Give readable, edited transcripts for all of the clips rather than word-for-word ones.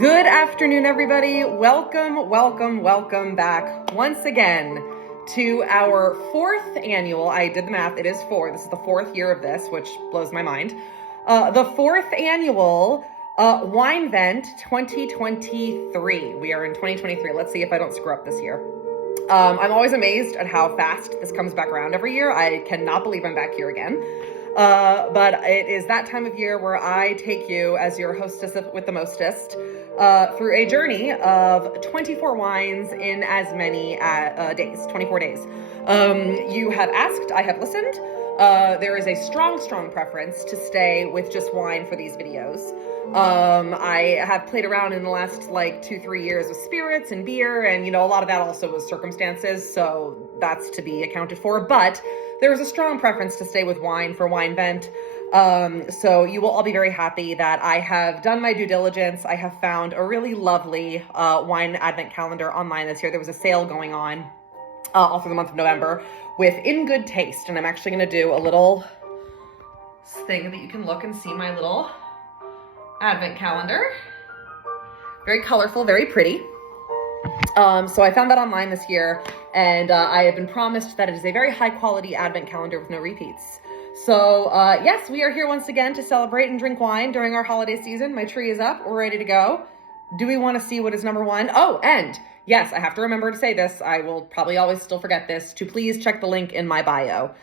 Good afternoon, everybody. Welcome back once again to our fourth annual, I did the math, it is four. This is the fourth year of this, which blows my mind. The fourth annual Winevent 2023. We are in 2023. Let's see if I don't screw up this year. I'm always amazed at how fast this comes back around every year. I cannot believe I'm back here again. But it is that time of year where I take you as your hostess with the mostest through a journey of 24 wines in as many days, 24 days. You have asked, I have listened. There is a strong preference to stay with just wine for these videos. I have played around in the last 2-3 years with spirits and beer, and a lot of that also was circumstances, so that's to be accounted for. But there is a strong preference to stay with wine for Winevent. So you will all be very happy that I have done my due diligence. I have found a really lovely wine advent calendar online this year. There was a sale going on all through the month of November with In Good Taste, and I'm actually going to do a little thing that you can look and see my little advent calendar. Very colorful, very pretty. So I found that online this year, and I have been promised that it is a very high quality advent calendar with no repeats. So yes, we are here once again to celebrate and drink wine during our holiday season. My tree is up, we're ready to go. Do we want to see what is number one? Oh, and yes, I have to remember to say this. I will probably always still forget this, to please check the link in my bio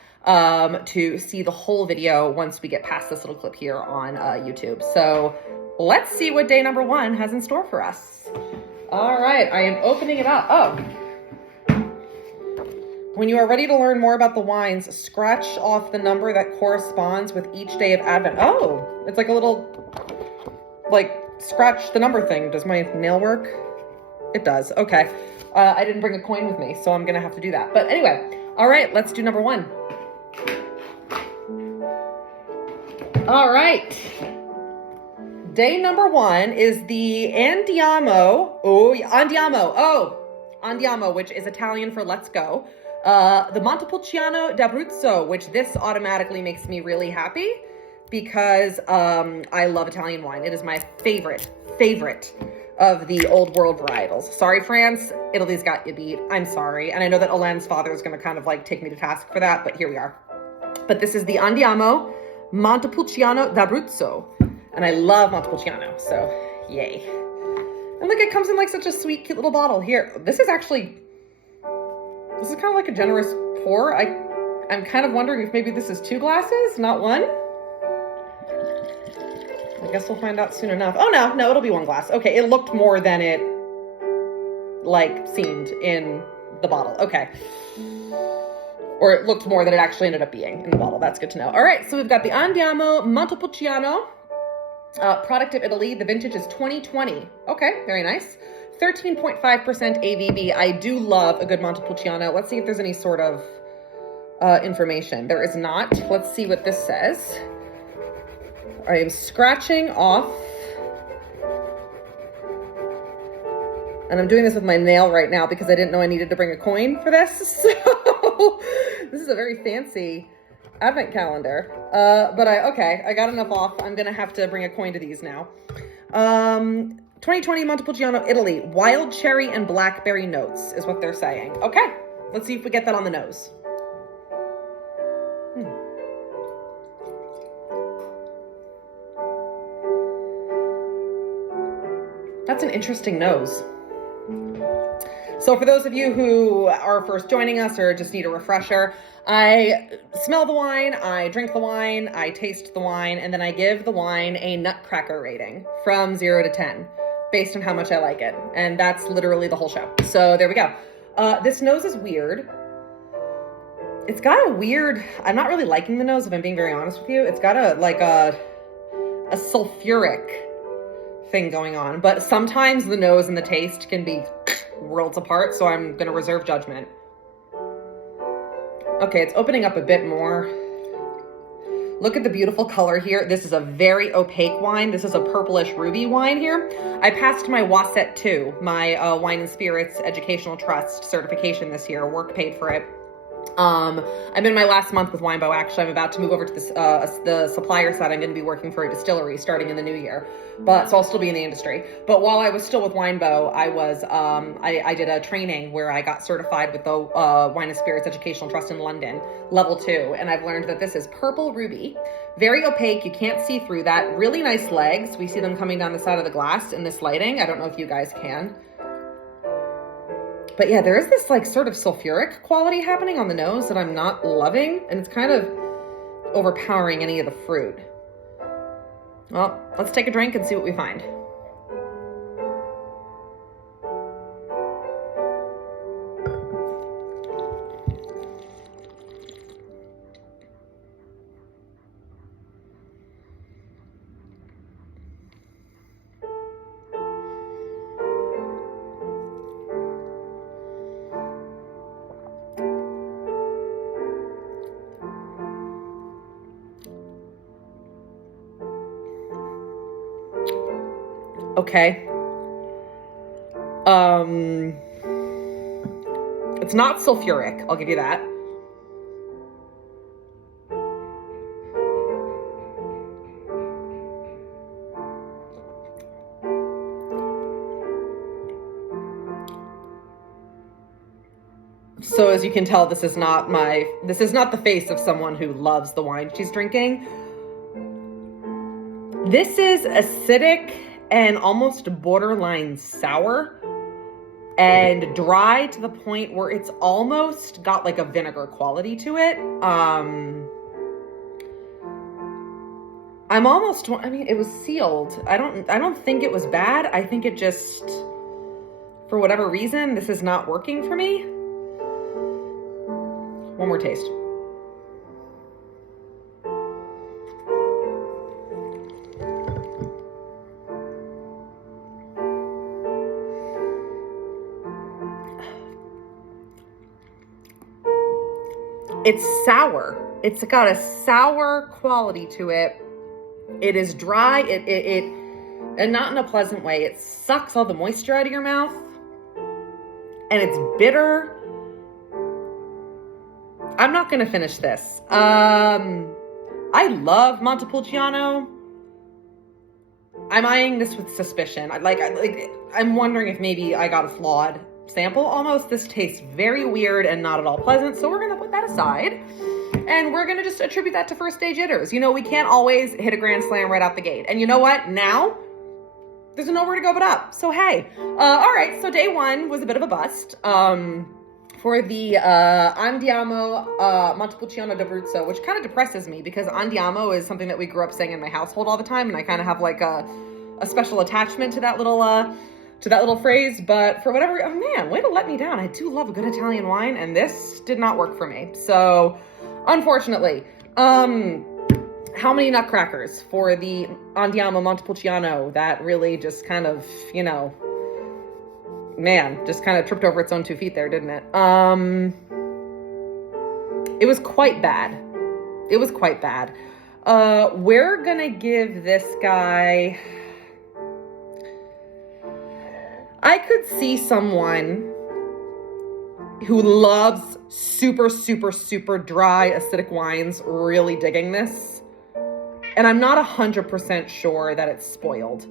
to see the whole video once we get past this little clip here on YouTube. So let's see what day number one has in store for us. All right, I am opening it up. Oh, when you are ready to learn more about the wines, scratch off the number that corresponds with each day of Advent. Oh, it's like a little, scratch the number thing. Does my nail work? It does. Okay. I didn't bring a coin with me, so I'm going to have to do that. But anyway, all right, let's do number one. All right. Day number one is the Andiamo. Andiamo, which is Italian for let's go. The Montepulciano d'Abruzzo, which this automatically makes me really happy because I love Italian wine. It is my favorite of the old world varietals. Sorry, France, Italy's got you beat. I'm sorry. And I know that Alain's father is going to kind of take me to task for that, but here we are. But this is the Andiamo Montepulciano d'Abruzzo. And I love Montepulciano, so yay. And look, it comes in such a sweet, cute little bottle. Here, this is kind of like a generous pour. I'm kind of wondering if maybe this is 2 glasses, not 1. I guess we'll find out soon enough. Oh, no, it'll be 1 glass. Okay, it looked more than it, seemed in the bottle. Okay. Or it looked more than it actually ended up being in the bottle. That's good to know. All right, so we've got the Andiamo Montepulciano. Product of Italy. The vintage is 2020. Okay, very nice. 13.5% ABV. I do love a good Montepulciano. Let's see if there's any sort of information. There is not. Let's see what this says. I am scratching off. And I'm doing this with my nail right now because I didn't know I needed to bring a coin for this. So this is a very fancy advent calendar. But I got enough off. I'm going to have to bring a coin to these now. 2020 Montepulciano, Italy. Wild cherry and blackberry notes is what they're saying. Okay, let's see if we get that on the nose. That's an interesting nose. So for those of you who are first joining us or just need a refresher, I smell the wine, I drink the wine, I taste the wine, and then I give the wine a nutcracker rating from 0 to 10 based on how much I like it. And that's literally the whole show. So there we go. This nose is weird. It's got a weird, I'm not really liking the nose if I'm being very honest with you. It's got a sulfuric thing going on, but sometimes the nose and the taste can be worlds apart, so I'm going to reserve judgment. Okay, it's opening up a bit more. Look at the beautiful color here. This is a very opaque wine. This is a purplish ruby wine here. I passed my WASET 2, my Wine and Spirits Educational Trust certification this year. Work paid for it. I'm in my last month with Winebow. Actually, I'm about to move over to this, the supplier side. I'm going to be working for a distillery starting in the new year, so I'll still be in the industry. But while I was still with Winebow, I did a training where I got certified with the Wine and Spirits Educational Trust in London, level 2, and I've learned that this is Purple Ruby, very opaque. You can't see through that. Really nice legs. We see them coming down the side of the glass in this lighting. I don't know if you guys can. But yeah, there is this like sort of sulfuric quality happening on the nose that I'm not loving, and it's kind of overpowering any of the fruit. Well, let's take a drink and see what we find. Okay. It's not sulfuric, I'll give you that. So as you can tell, this is not the face of someone who loves the wine she's drinking. This is acidic and almost borderline sour and dry to the point where it's almost got like a vinegar quality to it. It was sealed. I don't think it was bad. I think it just, for whatever reason, this is not working for me. One more taste. It's sour. It's got a sour quality to it. It is dry. And not in a pleasant way. It sucks all the moisture out of your mouth. And it's bitter. I'm not going to finish this. I love Montepulciano. I'm eyeing this with suspicion. I'm wondering if maybe I got a flawed sample almost. This tastes very weird and not at all pleasant, so we're gonna put that aside and we're gonna just attribute that to first stage jitters. You know, we can't always hit a grand slam right out the gate, and you know what, now there's nowhere to go but up. So hey, all right, so day 1 was a bit of a bust for the Andiamo Montepulciano d'Abruzzo, which kind of depresses me because Andiamo is something that we grew up saying in my household all the time, and I kind of have like a special attachment to that little phrase. But for whatever, oh man, way to let me down. I do love a good Italian wine, and this did not work for me. So unfortunately, how many nutcrackers for the Andiamo Montepulciano? That really just kind of, you know, man, just kind of tripped over its own 2 feet there, didn't it? It was quite bad. It was quite bad. We're gonna give this guy, I could see someone who loves super, super, super dry acidic wines really digging this. And I'm not 100% sure that it's spoiled.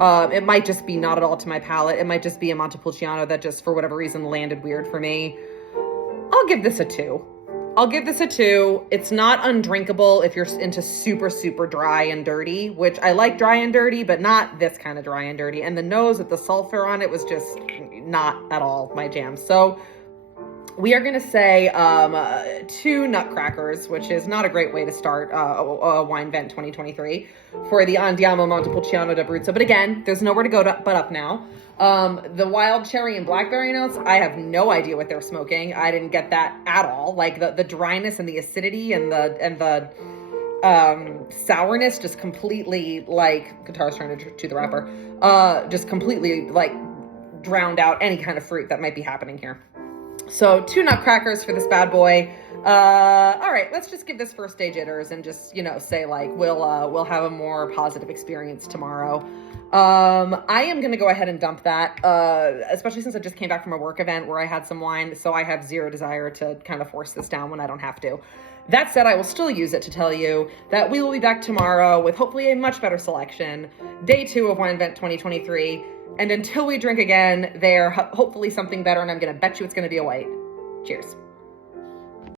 It might just be not at all to my palate. It might just be a Montepulciano that just, for whatever reason, landed weird for me. I'll give this a 2. I'll give this a 2. It's not undrinkable if you're into super, super dry and dirty, which I like dry and dirty, but not this kind of dry and dirty. And the nose with the sulfur on it was just not at all my jam. So we are going to say 2 nutcrackers, which is not a great way to start a Winevent 2023 for the Andiamo Montepulciano d'Abruzzo. But again, there's nowhere to go but up now. The wild cherry and blackberry notes, I have no idea what they're smoking. I didn't get that at all. Like the dryness and the acidity and the sourness just completely, like, guitar's trying to chew the wrapper, just completely like drowned out any kind of fruit that might be happening here. So 2 nutcrackers for this bad boy. All right, let's just give this first day jitters and just, say like, we'll have a more positive experience tomorrow. I am going to go ahead and dump that, especially since I just came back from a work event where I had some wine. So I have zero desire to kind of force this down when I don't have to. That said, I will still use it to tell you that we will be back tomorrow with hopefully a much better selection. Day 2 of Winevent 2023. And until we drink again, hopefully something better. And I'm going to bet you it's going to be a white. Cheers.